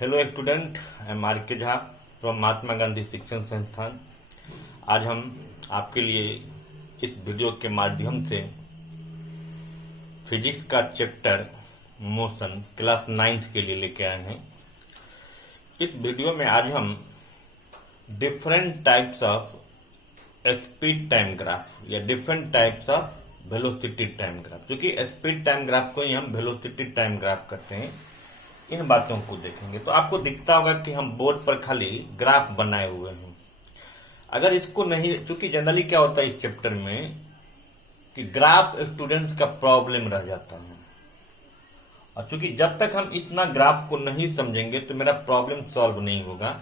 Hello student, I am R K Jha from Mahatma Gandhi शिक्षण संस्थान। आज हम आपके लिए इस वीडियो के माध्यम से फिजिक्स का चैप्टर मोशन क्लास 9th के लिए लेके आए हैं। इस वीडियो में आज हम different types of speed time graph या different types of velocity time graph, जो कि स्पीड टाइम ग्राफ को ही हम वेलोसिटी टाइम ग्राफ करते हैं, इन बातों को देखेंगे। तो आपको दिखता होगा कि हम बोर्ड पर खाली ग्राफ बनाए हुए हैं। अगर इसको नहीं, क्योंकि जनरली क्या होता है इस चैप्टर में कि ग्राफ स्टूडेंट्स का प्रॉब्लम रह जाता है, और चूंकि जब तक हम इतना ग्राफ को नहीं समझेंगे तो मेरा प्रॉब्लम सॉल्व नहीं होगा,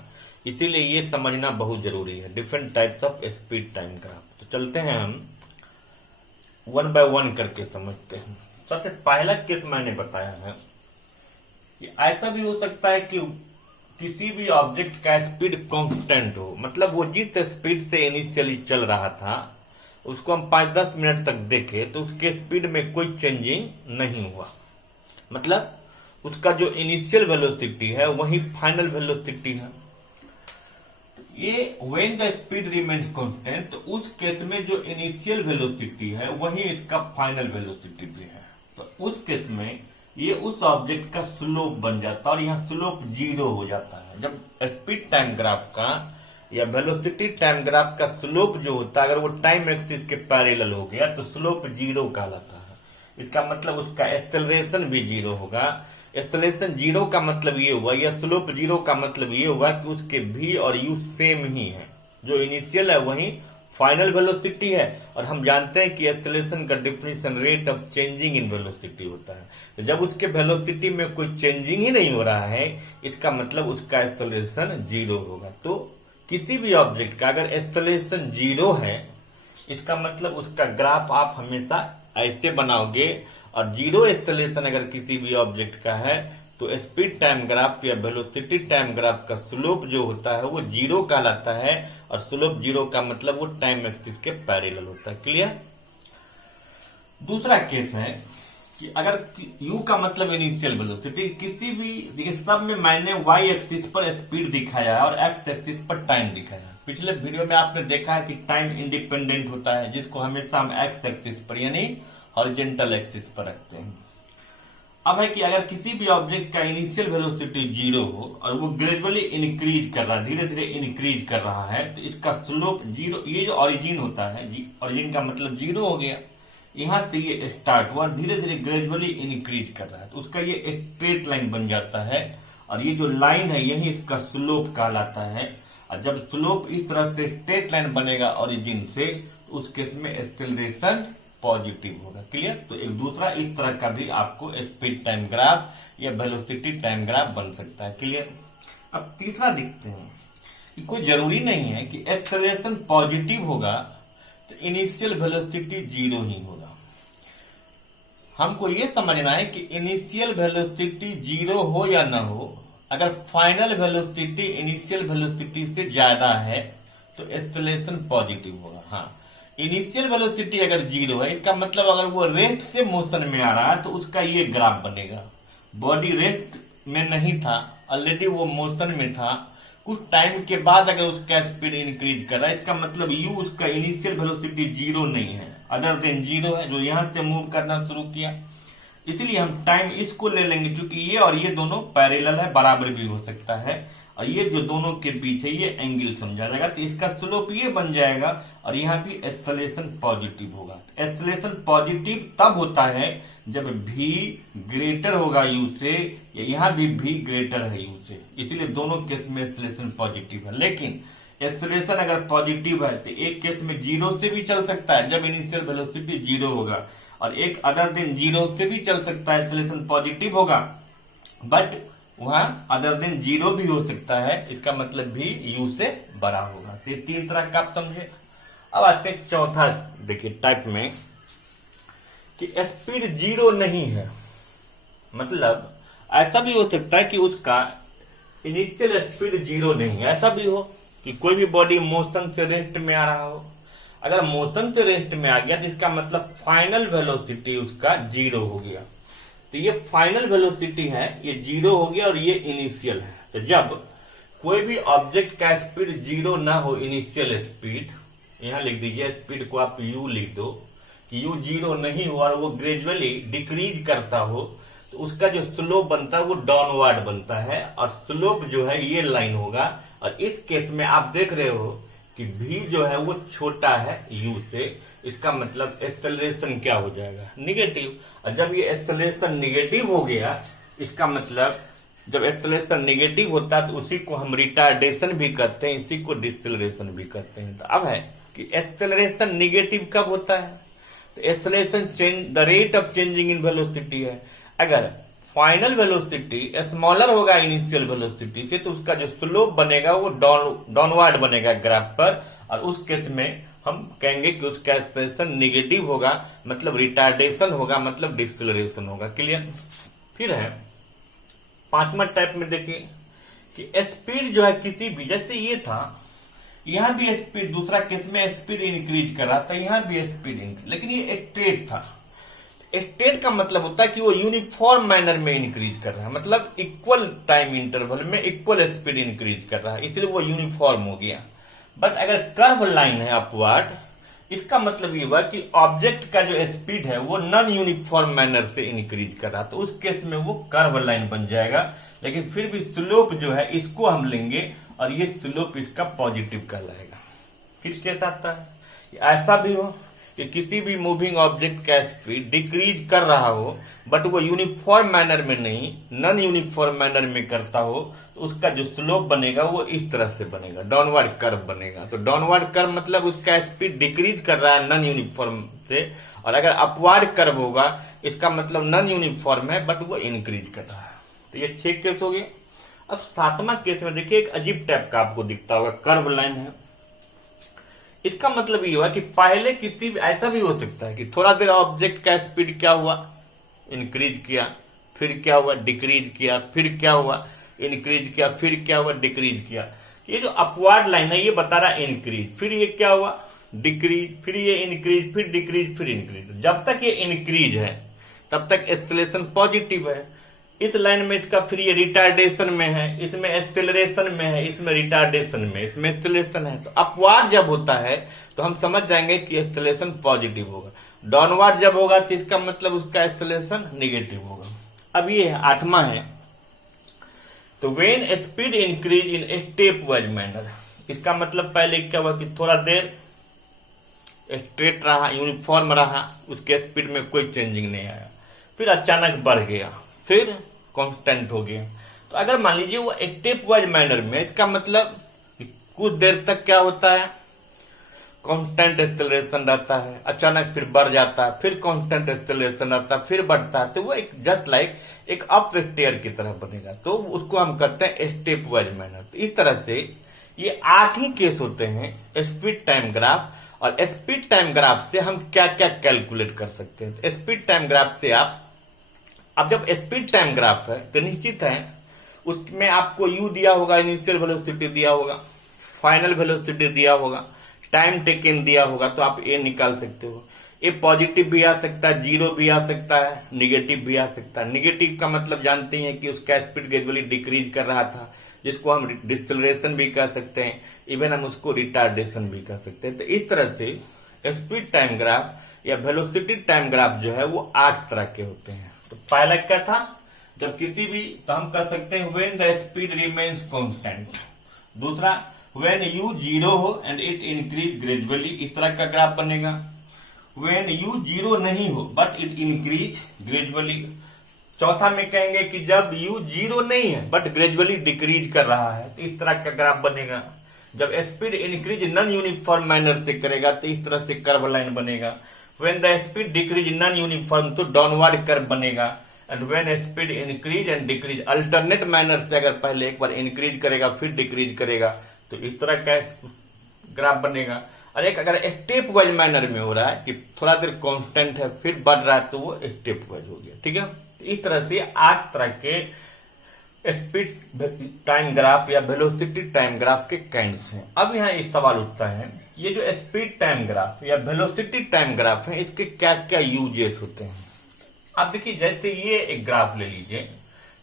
इसीलिए ये समझना बहुत जरूरी है। Different types of speed time graph. तो चलते हैं हम वन बाय वन करके समझते हैं। सबसे पहला केस मैंने बताया है कि ऐसा भी हो सकता है कि किसी भी ऑब्जेक्ट का स्पीड कांस्टेंट हो, मतलब वो जिस स्पीड से इनिशियली चल रहा था उसको हम 5-10 मिनट तक देखें तो उसके स्पीड में कोई चेंजिंग नहीं हुआ, मतलब उसका जो इनिशियल वेलोसिटी है वही फाइनल वेलोसिटी है। ये when the speed remains constant, तो उस केस में जो इनिशियल वेलोसिटी है वही इसका फाइनल वेलोसिटी भी है। तो उस केस में ये उस ऑब्जेक्ट का स्लोप बन जाता है और यहाँ स्लोप 0 हो जाता है। जब स्पीड टाइम ग्राफ का या वेलोसिटी टाइम ग्राफ का स्लोप जो होता है, अगर वो टाइम एक्सिस के पैरेलल हो गया तो स्लोप 0 कहलाता है। इसका मतलब उसका एक्सेलरेशन भी 0 होगा। एक्सेलरेशन 0 का मतलब ये हुआ, या स्लोप 0 का मतलब ये हुआ कि उसके v और u सेम ही है। जो इनिशियल है वही फाइनल वेलोसिटी है, और हम जानते हैं कि एक्सेलरेशन का definition rate of changing in velocity होता है। तो जब उसके वेलोसिटी में कोई चेंजिंग ही नहीं हो रहा है, इसका मतलब उसका एक्सेलरेशन 0 होगा। तो किसी भी ऑब्जेक्ट का अगर एक्सेलरेशन 0 है, इसका मतलब उसका ग्राफ आप हमेशा ऐसे बनाओगे, और 0 एक्सेलरेशन अगर किसी भी ऑब्जेक्ट का है तो स्पीड टाइम ग्राफ या वेलोसिटी टाइम ग्राफ का स्लोप जो होता है वो 0 कहलाता है, और स्लोप 0 का मतलब वो टाइम एक्सिस के पैरेलल होता है। क्लियर। दूसरा केस है कि अगर u का मतलब इनिशियल वेलोसिटी, किसी भी, देखिए सब में मैंने y एक्सिस पर स्पीड दिखाया है और x एक्सिस पर टाइम दिखाया है। पिछले वीडियो में आपने देखा है कि टाइम इंडिपेंडेंट होता है, जिसको हमेशा हम x एक्सिस पर यानी हॉरिजॉन्टल एक्सिस पर रखते हैं। अब है कि अगर किसी भी ऑब्जेक्ट का इनिशियल वेलोसिटी 0 हो और वो ग्रेजुअली इंक्रीज कर रहा है, धीरे धीरे इंक्रीज कर रहा है, तो इसका स्लोप 0, ये जो ओरिजिन होता है, ओरिजिन का मतलब 0 हो गया, यहां से ये स्टार्ट हुआ, धीरे धीरे ग्रेजुअली इंक्रीज कर रहा है, तो उसका ये स्ट्रेट लाइन बन जाता है, और ये जो लाइन है यही इसका स्लोप कहलाता है। और जब स्लोप इस तरह से स्ट्रेट लाइन बनेगा ओरिजिन से, तो उस केस में एक्सेलरेशन पॉजिटिव होगा। क्लियर। तो एक दूसरा इस तरह का भी आपको स्पीड टाइम ग्राफ या वेलोसिटी टाइम ग्राफ बन सकता है। क्लियर। अब तीसरा देखते हैं कि कोई जरूरी नहीं है कि एक्सेलरेशन पॉजिटिव होगा तो इनिशियल वेलोसिटी 0 ही होगा। हमको ये समझना है कि इनिशियल वेलोसिटी 0 हो या ना हो, अगर फाइनल वेलोसिटी इनिशियल वेलोसिटी से ज्यादा है तो एक्सेलरेशन पॉजिटिव होगा। हाँ, इनिशियल वेलोसिटी अगर 0 है, इसका मतलब अगर वो रेस्ट से मोशन में आ रहा है तो उसका ये ग्राफ बनेगा। बॉडी रेस्ट में नहीं था, ऑलरेडी वो मोशन में था, कुछ टाइम के बाद अगर उसका स्पीड इंक्रीज कर रहा है, इसका मतलब u उसका इनिशियल वेलोसिटी 0 नहीं है, अदर देन 0 है, जो यहां से मूव करना शुरू किया। इसलिए हम टाइम इसको ले लेंगे, क्योंकि ये और ये दोनों पैरेलल है, बराबर भी हो सकता है, और ये जो दोनों के बीच है ये एंगल समझा जाएगा, तो इसका स्लोप ये बन जाएगा, और यहाँ भी एक्सेलरेशन पॉजिटिव होगा। एक्सेलरेशन पॉजिटिव तब होता है जब v ग्रेटर होगा u से, या यहाँ भी v ग्रेटर है u से, इसलिए दोनों केस में एक्सेलरेशन पॉजिटिव है। लेकिन एक्सेलरेशन अगर पॉजिटिव है तो एक केस में 0 से भी चल सकता है जब इनिशियल वेलोसिटी 0 होगा, और एक अदर देन 0 से भी चल सकता है, एक्सेलरेशन पॉजिटिव होगा, बट वहां अदर देन 0 भी हो सकता है, इसका मतलब भी u से बड़ा होगा। तो ये 3 तरह का आप समझे। अब आते हैं चौथा, देखिए टाइप में कि स्पीड 0 नहीं है, मतलब ऐसा भी हो सकता है कि उसका इनिशियल स्पीड 0 नहीं है। ऐसा भी हो कि कोई भी बॉडी मोशन से रेस्ट में आ रहा हो, अगर मोशन से रेस्ट में आ गया तो इसका मतलब फाइनल वेलोसिटी उसका 0 हो गया। तो ये फाइनल वेलोसिटी है, ये 0 हो गया और ये इनिशियल है। तो जब कोई भी ऑब्जेक्ट का स्पीड 0 ना हो, इनिशियल स्पीड, यहां लिख दीजिए, स्पीड को आप u लिख दो कि u 0 नहीं हो और वो ग्रेजुअली डिक्रीज करता हो, तो उसका जो स्लोप बनता है वो डाउनवर्ड बनता है, और स्लोप जो है ये लाइन होगा। और इस केस में आप देख रहे हो कि v जो है वो छोटा है u से, इसका मतलब एक्सेलरेशन क्या हो जाएगा, निगेटिव। और जब ये एक्सेलरेशन निगेटिव हो गया, इसका मतलब जब एक्सेलरेशन निगेटिव होता है तो उसी को हम रिटार्डेशन भी कहते हैं, इसी को डिसेलरेशन भी कहते हैं। तो अब है कि एक्सेलरेशन निगेटिव कब होता है, तो acceleration change the rate of changing in velocity है। अगर फाइनल वेलोसिटी स्मॉलर होगा इनिशियल वेलोसिटी से, तो उसका जो स्लोप बनेगा वो डाउनवर्ड बनेगा ग्राफ पर, और उस केस में हम कहेंगे कि उसका एक्सेलरेशन निगेटिव होगा, मतलब रिटार्डेशन होगा, मतलब डिसेलरेशन होगा। क्लियर। फिर है पांचवा टाइप में देखिए कि स्पीड जो है किसी भी, जैसे ये था, यहां भी स्पीड, दूसरा केस में स्पीड इंक्रीज कर रहा था, यहां भी स्पीड इंक्रीज, लेकिन ये स्ट्रेट था। स्ट्रेट का मतलब होता है कि वो यूनिफॉर्म मैनर में इंक्रीज कर रहा है, मतलब इक्वल टाइम इंटरवल में इक्वल स्पीड इंक्रीज कर रहा है, इसलिए वो यूनिफॉर्म हो गया। बट अगर कर्व लाइन है अपवर्ड, इसका मतलब ये हुआ कि ऑब्जेक्ट का जो स्पीड है वो नॉन यूनिफॉर्म मैनर से इंक्रीज कर रहा, तो उस केस में वो कर्व लाइन बन जाएगा। लेकिन फिर भी स्लोप जो है इसको हम लेंगे और ये स्लोप इसका पॉजिटिव कहलाएगा। फिर केस आता है ऐसा भी हो कि किसी भी मूविंग ऑब्जेक्ट का स्पीड डिक्रीज कर रहा हो, बट वो यूनिफॉर्म मैनर में नहीं, नॉन यूनिफॉर्म मैनर में करता हो, तो उसका जो स्लोप बनेगा वो इस तरह से बनेगा, डाउनवर्ड कर्व बनेगा। तो डाउनवर्ड कर्व मतलब उसका स्पीड डिक्रीज कर रहा है नॉन यूनिफॉर्म से, और अगर अपवर्ड कर्व होगा इसका मतलब नॉन यूनिफॉर्म है बट वो इंक्रीज कर रहा है। तो ये 6 केस हो गए। अब 7वां केस में देखिए, एक अजीब टाइप का आपको दिखता होगा, कर्व लाइन है। इसका मतलब ये हुआ कि पहले किसी भी, ऐसा भी हो सकता है कि थोड़ा देर ऑब्जेक्ट का स्पीड क्या हुआ, इंक्रीज किया, फिर क्या हुआ, डिक्रीज किया, फिर क्या हुआ, इंक्रीज किया, फिर क्या हुआ, डिक्रीज किया। ये जो अपवर्ड लाइन है ये बता रहा है इंक्रीज, फिर ये क्या हुआ, डिक्रीज, फिर ये इंक्रीज, फिर डिक्रीज, फिर इंक्रीज। जब तक ये इंक्रीज है तब तक एक्सेलरेशन पॉजिटिव है। इस लाइन में इसका फिर ये रिटार्डेशन में है, इसमें एक्सेलरेशन में है, इसमें रिटार्डेशन में, इसमें एक्सेलरेशन है। तो अपवर्ड जब होता है तो हम समझ जाएंगे कि एक्सेलरेशन पॉजिटिव होगा, डाउनवर्ड जब होगा तो इसका मतलब उसका एक्सेलरेशन निगेटिव होगा। अब ये 8वां है, तो when speed increase in step wise manner, इसका मतलब पहले क्या हुआ कि थोड़ा देर स्ट्रेट रहा, यूनिफॉर्म रहा, उसके स्पीड में कोई चेंजिंग नहीं आया, फिर अचानक बढ़ गया, फिर कांस्टेंट हो गया। तो अगर मान लीजिए वो स्टेप वाइज मैनर में, इसका मतलब कुछ देर तक क्या होता है, कांस्टेंट एक्सेलरेशन रहता है, अचानक फिर बढ़ जाता है, फिर कांस्टेंट एक्सेलरेशन रहता है, फिर बढ़ता है, तो वो एक जस्ट लाइक एक अप स्टेयर की तरह बनेगा। तो उसको हम कहते हैं स्टेप वाइज मैनर। तो इस तरह से ये 8 ही केस होते हैं स्पीड टाइम ग्राफ। और स्पीड टाइम ग्राफ से हम क्या क्या कैलकुलेट कर सकते हैं। तो स्पीड टाइम ग्राफ से अब जब स्पीड टाइम ग्राफ है तो निश्चित है उसमें आपको u दिया होगा, इनिशियल वेलोसिटी दिया होगा, फाइनल वेलोसिटी दिया होगा, टाइम टेकन दिया होगा, तो आप ए निकाल सकते हो। ए पॉजिटिव भी आ सकता है, 0 भी आ सकता है, निगेटिव भी आ सकता है। निगेटिव का मतलब जानते हैं कि उसका स्पीड ग्रेजुअली डिक्रीज कर रहा था, जिसको हम डिसेलरेशन भी कह सकते हैं, इवन हम उसको रिटार्डेशन भी कह सकते हैं। तो इस तरह से स्पीड टाइम ग्राफ या वेलोसिटी टाइम ग्राफ जो है वो 8 तरह के होते हैं। तो पहला क्या था, जब किसी भी, तो हम कह सकते हैं when the speed remains constant. दूसरा व्हेन u 0 हो एंड इट इंक्रीज ग्रेजुअली, इस तरह का ग्राफ बनेगा। व्हेन u 0 नहीं हो बट इट इंक्रीज ग्रेजुअली। चौथा में कहेंगे कि जब u 0 नहीं है बट ग्रेजुअली डिक्रीज कर रहा है, तो इस तरह का ग्राफ बनेगा। जब speed increase non uniform manner से करेगा तो इस तरह से कर्व लाइन बनेगा। When the speed decrease non uniform तो डाउनवर्ड कर्व बनेगा। And when speed increase and decrease alternate manner से, अगर पहले एक बार इंक्रीज करेगा फिर डिक्रीज करेगा तो इस तरह का ग्राफ बनेगा। और एक अगर स्टेप वाइज मैनर में हो रहा है कि थोड़ा देर कांस्टेंट है फिर बढ़ रहा है तो वो स्टेप वाइज हो गया। ठीक है, इस तरह से 8 तरह के स्पीड टाइम ग्राफ या वेलोसिटी टाइम ग्राफ के काइंड्स हैं। अब यहाँ एक सवाल उठता है, ये जो स्पीड टाइम ग्राफ या वेलोसिटी टाइम ग्राफ है इसके क्या क्या यूजेस होते हैं। अब देखिए जैसे ये एक ग्राफ ले लीजिए,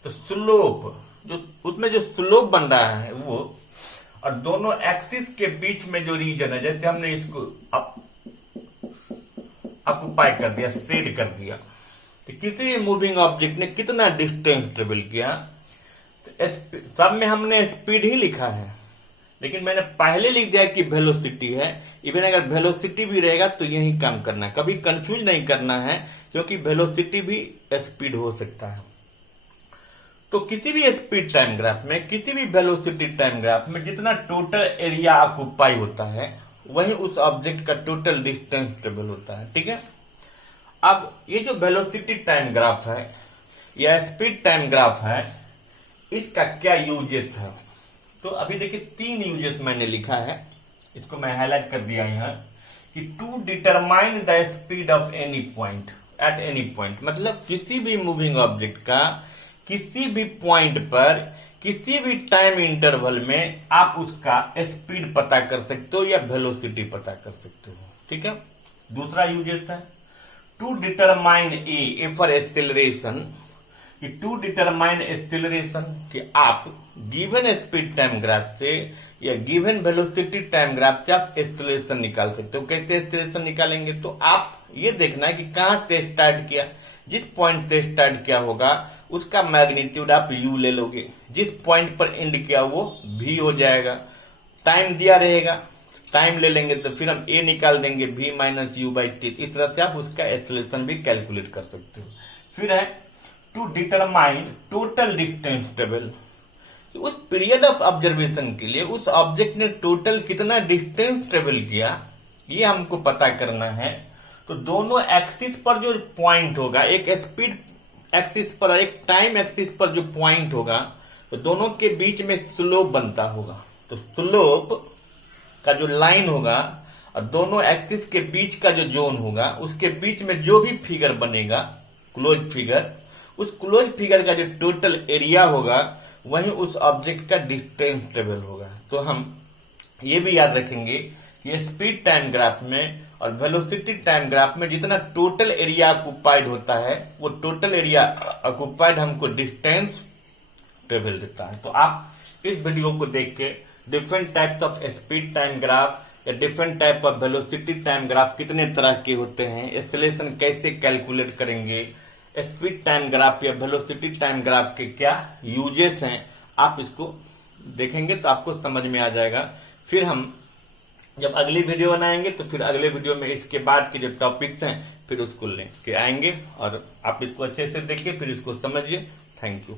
तो स्लोप जो उसमें जो स्लोप बन रहा है वो, और दोनों एक्सिस के बीच में जो रीजन है, जैसे हमने इसको ऑक्युपाई कर दिया, शेड कर दिया, तो किसी भी मूविंग ऑब्जेक्ट ने कितना डिस्टेंस ट्रेवल किया, तो सब में हमने स्पीड ही लिखा है, लेकिन मैंने पहले लिख दिया कि वेलोसिटी है। इवन अगर वेलोसिटी भी रहेगा तो यही काम करना है, कभी कंफ्यूज नहीं करना है, क्योंकि वेलोसिटी भी स्पीड हो सकता है। तो किसी भी स्पीड टाइम ग्राफ में, किसी भी वेलोसिटी टाइम ग्राफ में जितना टोटल एरिया ऑक्युपाई होता है, वही उस ऑब्जेक्ट का टोटल डिस्टेंस ट्रेवल होता है। ठीक है, अब ये जो वेलोसिटी टाइम ग्राफ है या स्पीड टाइम ग्राफ है, इसका क्या यूजेस है? तो अभी देखिए 3 यूजेस मैंने लिखा है, इसको मैं हाईलाइट कर दिया यहाँ, कि to determine the speed of any point at any point, मतलब किसी भी मूविंग ऑब्जेक्ट का किसी भी पॉइंट पर किसी भी टाइम इंटरवल में आप उसका स्पीड पता कर सकते हो या वेलोसिटी पता कर सकते हो। ठीक है, दूसरा यूजेस है to determine a for acceleration, कि टू डिटरमाइन एक्सेलरेशन, कि आप गिवन स्पीड टाइम ग्राफ से या गिवन वेलोसिटी टाइम ग्राफ से आप एक्सेलरेशन निकाल सकते हो। कैसे एक्सेलरेशन निकालेंगे? तो आप ये देखना है कि कहां से स्टार्ट किया, जिस पॉइंट से स्टार्ट किया होगा उसका मैग्नीट्यूड आप u ले लोगे, जिस पॉइंट पर एंड किया वो v हो जाएगा, टाइम दिया रहेगा, टाइम ले लेंगे तो फिर हम a निकाल देंगे v minus you by T. इस तरह से आप उसका एक्सेलरेशन भी कैलकुलेट कर सकते हो। फिर है to determine total distance travel, उस पीरियड ऑफ ऑब्जर्वेशन के लिए उस ऑब्जेक्ट ने टोटल कितना डिस्टेंस ट्रेवल किया, ये हमको पता करना है। तो दोनों एक्सिस पर जो पॉइंट होगा, एक स्पीड एक्सिस पर और एक टाइम एक्सिस पर जो पॉइंट होगा, तो दोनों के बीच में स्लोप बनता होगा। तो स्लोप का जो लाइन होगा और दोनों एक्सिस के बीच का जो जोन होगा, उसके बीच में जो भी फिगर बनेगा, क्लोज फिगर, उस क्लोज फिगर का जो टोटल एरिया होगा वही उस ऑब्जेक्ट का डिस्टेंस ट्रेवल होगा। तो हम ये भी याद रखेंगे कि स्पीड टाइम ग्राफ में और वेलोसिटी टाइम ग्राफ में जितना टोटल एरिया ऑक्युपाइड होता है, वो टोटल एरिया ऑक्युपाइड हमको डिस्टेंस ट्रेवल देता है। तो आप इस वीडियो को देख के different types of speed time graph या different type of velocity time graph कितने तरह के होते हैं, एक्सेलरेशन कैसे कैलकुलेट करेंगे, स्पीड टाइम ग्राफ या वेलोसिटी टाइम ग्राफ के क्या यूजेस हैं, आप इसको देखेंगे तो आपको समझ में आ जाएगा। फिर हम जब अगली वीडियो बनाएंगे तो फिर अगले वीडियो में इसके बाद के जो टॉपिक्स हैं फिर उसको लेके आएंगे, और आप इसको अच्छे से देखिए, फिर इसको समझिए। Thank you.